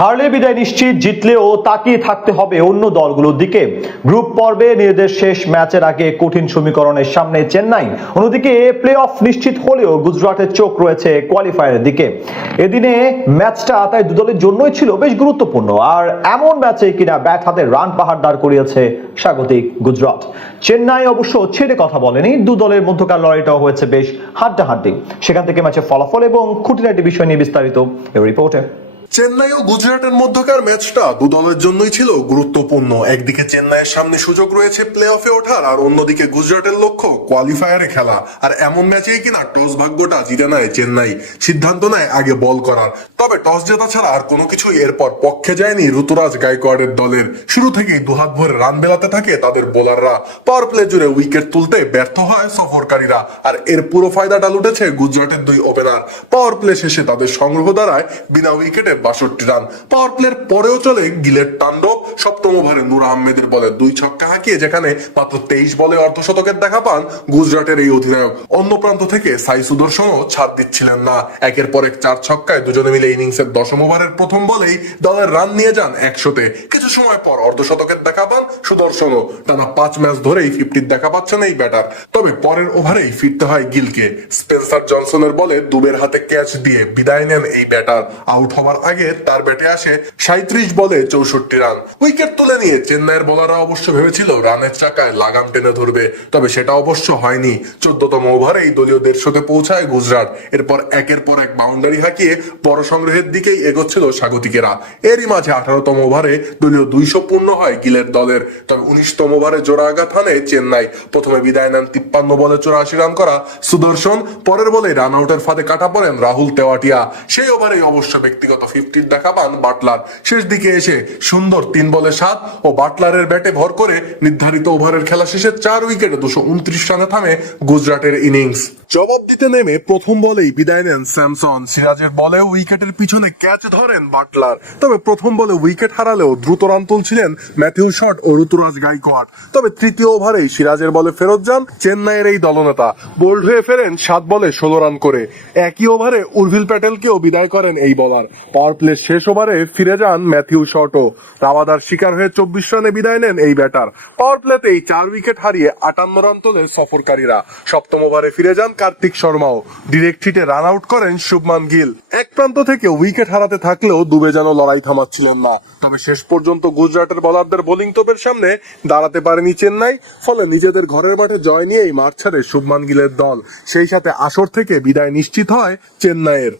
হারলে বিদায় নিশ্চিত, জিতলেও তাকিয়ে থাকতে হবে অন্য দলগুলোর দিকে। গ্রুপ পর্বে নিজেদের শেষ ম্যাচের আগে কঠিন সমীকরণের সামনে চেন্নাই, অন্যদিকে প্লে অফ নিশ্চিত হলেও গুজরাটের চোখ রয়েছে কোয়ালিফায়ারের দিকে। এদিনে ম্যাচটা তাই দুদলের জন্যই ছিল বেশ গুরুত্বপূর্ণ, আর এমন ম্যাচে কিনা ব্যাট হাতে রান পাহাড় দাঁড় করিয়েছে স্বাগতিক গুজরাট। চেন্নাই অবশ্য ছেড়ে কথা বলেনি, দু দলের মধ্যকার লড়াইটাও হয়েছে বেশ হাড্ডাহাড্ডি। সেখান থেকে ম্যাচের ফলাফল এবং খুঁটিনাটি বিষয় নিয়ে বিস্তারিত এই রিপোর্টে। চেন্নাই ও গুজরাটের মধ্যকার ম্যাচটা দু দলের জন্যই ছিল গুরুত্বপূর্ণ। একদিকে চেন্নাইয়ের সামনে সুযোগ রয়েছে প্লে অফে ওঠার, আর অন্যদিকে গুজরাটের লক্ষ্য কোয়ালিফায়ারে খেলা। আর এমন ম্যাচেই কিনা টস ভাগ্যটা জিতে নেয় চেন্নাই, সিদ্ধান্ত নেয় আগে বল করার। তবে টস জেতা ছাড়া আর কোনো কিছুই এরপর পক্ষে যায়নি ঋতুরাজ গায়কোয়াড়ের দলের। শুরু থেকেই দুহাত ভরে রান বেলাতে থাকে তাদের বোলাররা। পাওয়ার প্লে জুড়ে উইকেট তুলতে ব্যর্থ হয় সফরকারীরা, আর এর পুরো ফায়দাটা লুটেছে গুজরাটের দুই ওপেনার। পাওয়ার প্লে শেষে তাদের সংগ্রহ দাঁড়ায় বিনা উইকেটে 62 রান। পাওয়ার প্লের পরেও চলে গিলের তাণ্ডব। সপ্তম ওভারে নূর আহমেদের বলে 2 ছক্কা হাঁকিয়ে যেখানে মাত্র 23 বলে অর্ধশতকের দেখা পান গুজরাটের এই অধিনায়ক। অন্য প্রান্ত থেকে সাই সুদর্শনও ছাড় দিচ্ছিলেন না। একের পর এক 4 ছক্কায় দুজনে মিলে ইনিংসের 10ম ওভারের প্রথম বলেই দলের রান নিয়ে যান 100-তে। কিছু সময় পর অর্ধশতকের দেখা পান সুদর্শনও। টানা 5 ম্যাচ ধরেই 50 দেখা পাচ্ছেন এই ব্যাটার। তবে পরের ওভারেই ফিরতে হয় গিলকে। স্পেন্সার জনসনের বলে দুবের হাতে ক্যাচ দিয়ে বিদায় নেন এই ব্যাটার। আউট হওয়ার আগে তার ব্যাটে আসে 37 বলে 64 রান। উইকেট তুলে নিয়ে চেন্নাইয়ের বোলাররা অবশ্য ভেবেছিল রানের চাকায় লাগাম টেনে ধরবে, তবে সেটা অবশ্য হয়নি। 14তম ওভারেই দলীয় 150-তে পৌঁছায় গুজরাট। এরপর একের পর এক বাউন্ডারি হাঁকিয়ে বড় সংগ্রহের দিকেই এগোচ্ছিল স্বাগতিকেরা। এরই মাঝে 18তম ওভারে দলীয় 200 পূর্ণ হয় গিলের দলের। তবে 19তম ওভারে জোড়া আঘাত হানে চেন্নাই। প্রথমে বিদায় নেন 53 বলে 84 রান করা সুদর্শন। পরের বলে রান আউটের ফাঁদে কাটা পড়েন রাহুল তেওয়াটিয়া। সেই ওভারেই অবশ্য ব্যক্তিগত 50 দেখা পান বাটলার। শেষ দিকে এসে সুন্দর 3 বলে 7 ও বাটলারের ব্যাটে ভর করে নির্ধারিত ওভারের খেলা শেষে 4 উইকেটে 229 রানে থামে গুজরাটের ইনিংস। জবাব দিতে নেমে প্রথম বলেই বিদায় নেন স্যামসন। সিরাজের বলে উইকেটের পিছনে ক্যাচ ধরেন বাটলার। তবে প্রথম বলে উইকেট হারালেও দ্রুত রান তুলছিলেন ম্যাথিউ শট ও ঋতুরাজ গায়কোয়াড়। তবে তৃতীয় ওভারেই সিরাজের বলে ফেরত যান চেন্নাইয়ের এই দলনেতা। বোল্ড হয়ে ফেরেন 7 বলে 16 রান করে। একই ওভারে উর্ভিল প্যাটেলকেও বিদায় করেন এই বোলার। পাওয়ার প্লে শেষ ওভারে ফিরে যান ম্যাথিউ শটও। রাবাদার শিকার হয়ে 24 রানে বিদায় নেন এই ব্যাটার। পাওয়ার প্লেতেই 4 উইকেট হারিয়ে 58 রান তোলে সফরকারীরা। সপ্তম ওভারে ফিরে যান কার্তিক শর্মাও। ডিরেক্ট হিটে রান আউট করেন শুভমান গিল। এক প্রান্ত থেকে উইকেট হারাতে থাকলেও দুবে যেন লড়াই থামাচ্ছিলেন না। তবে শেষ পর্যন্ত গুজরাটের বোলারদের বোলিং তোপের সামনে দাঁড়াতে পারেনি চেন্নাই। ফলে নিজেদের ঘরের মাঠে জয় নিয়েই মাঠ ছাড়ে শুভমান গিলের দল। সেই সাথে আসর থেকে বিদায় নিশ্চিত হয় চেন্নাইয়ের।